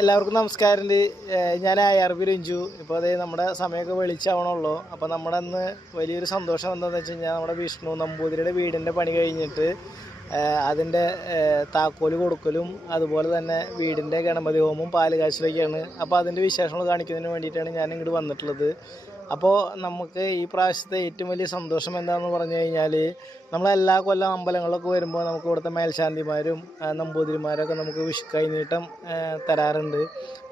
എല്ലാവർക്കും നമസ്കാരമുണ്ട്. ഞാൻ IRB രഞ്ജു. ഇപ്പോൾ അതേ നമ്മുടെ സമയമൊക്കെ വെളിച്ചാവണുള്ളൂ. അപ്പോൾ നമ്മുടെ അന്ന് വലിയൊരു സന്തോഷം എന്താണെന്ന് വെച്ച് കഴിഞ്ഞാൽ നമ്മുടെ വിഷ്ണു നമ്പൂതിരിയുടെ വീടിൻ്റെ പണി കഴിഞ്ഞിട്ട് അതിൻ്റെ താക്കോല് കൊടുക്കലും അതുപോലെ തന്നെ വീടിൻ്റെ ഗണപതി ഹോമവും പാലുകാച്ചിലൊക്കെയാണ്. അപ്പോൾ അതിൻ്റെ വിശേഷങ്ങൾ കാണിക്കുന്നതിന് വേണ്ടിയിട്ടാണ് ഞാൻ ഇങ്ങോട്ട് വന്നിട്ടുള്ളത്. അപ്പോൾ നമുക്ക് ഈ പ്രാവശ്യത്തെ ഏറ്റവും വലിയ സന്തോഷം എന്താണെന്ന് പറഞ്ഞു കഴിഞ്ഞാൽ നമ്മളെല്ലാ കൊല്ലം അമ്പലങ്ങളിലൊക്കെ വരുമ്പോൾ നമുക്ക് ഇവിടുത്തെ മേൽശാന്തിമാരും നമ്പൂതിരിമാരൊക്കെ നമുക്ക് കൈനീട്ടം തരാറുണ്ട്.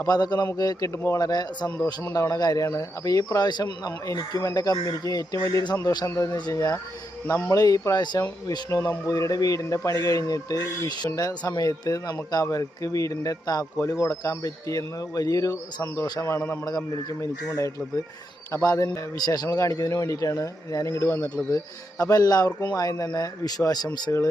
അപ്പോൾ അതൊക്കെ നമുക്ക് കിട്ടുമ്പോൾ വളരെ സന്തോഷമുണ്ടാവുന്ന കാര്യമാണ്. അപ്പോൾ ഈ പ്രാവശ്യം എനിക്കും എൻ്റെ കമ്പനിക്കും ഏറ്റവും വലിയൊരു സന്തോഷം എന്താണെന്ന് വെച്ച് കഴിഞ്ഞാൽ നമ്മൾ ഈ പ്രാവശ്യം വിഷ്ണു നമ്പൂതിരിയുടെ വീടിൻ്റെ പണി കഴിഞ്ഞിട്ട് വിഷുവിൻ്റെ സമയത്ത് നമുക്ക് അവർക്ക് വീടിൻ്റെ താക്കോല് കൊടുക്കാൻ പറ്റിയെന്ന് വലിയൊരു സന്തോഷമാണ് നമ്മുടെ കമ്പനിക്കും എനിക്കും ഉണ്ടായിട്ടുള്ളത്. അപ്പോൾ അതിൻ്റെ വിശേഷങ്ങൾ കാണിക്കുന്നതിന് വേണ്ടിയിട്ടാണ് ഞാൻ ഇങ്ങോട്ട് വന്നിട്ടുള്ളത്. അപ്പോൾ എല്ലാവർക്കും ആദ്യം തന്നെ വിഷു ആശംസകൾ.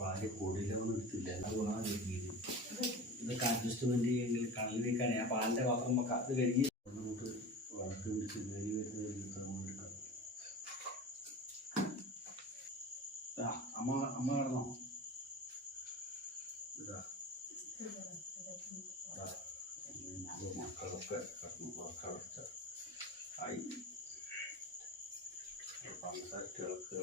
പാല് കൂടിയിലൊന്നും എടുത്തില്ല. അതുകൊണ്ടാണ് ഇതൊക്കെ അഡ്ജസ്റ്റ്മെന്റ് ചെയ്യെങ്കിൽ കള്ളിൽ വെക്കാൻ ആ പാലിന്റെ പാത്രം അത് കഴുകി അങ്ങോട്ട് വളർത്തി പിടിച്ച് കയറി വരുന്നത് അമ്മ കിടന്നോ? മക്കളൊക്കെ കിടന്നു ആയി സംസാരിച്ചുകൾക്ക്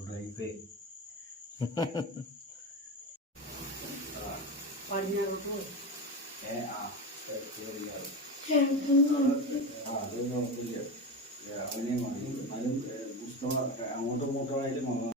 ഉടായിപ്പേ അങ്ങനെ മതി. എന്നാലും പുസ്തകം അങ്ങോട്ടും ഇങ്ങോട്ടും ആയാലും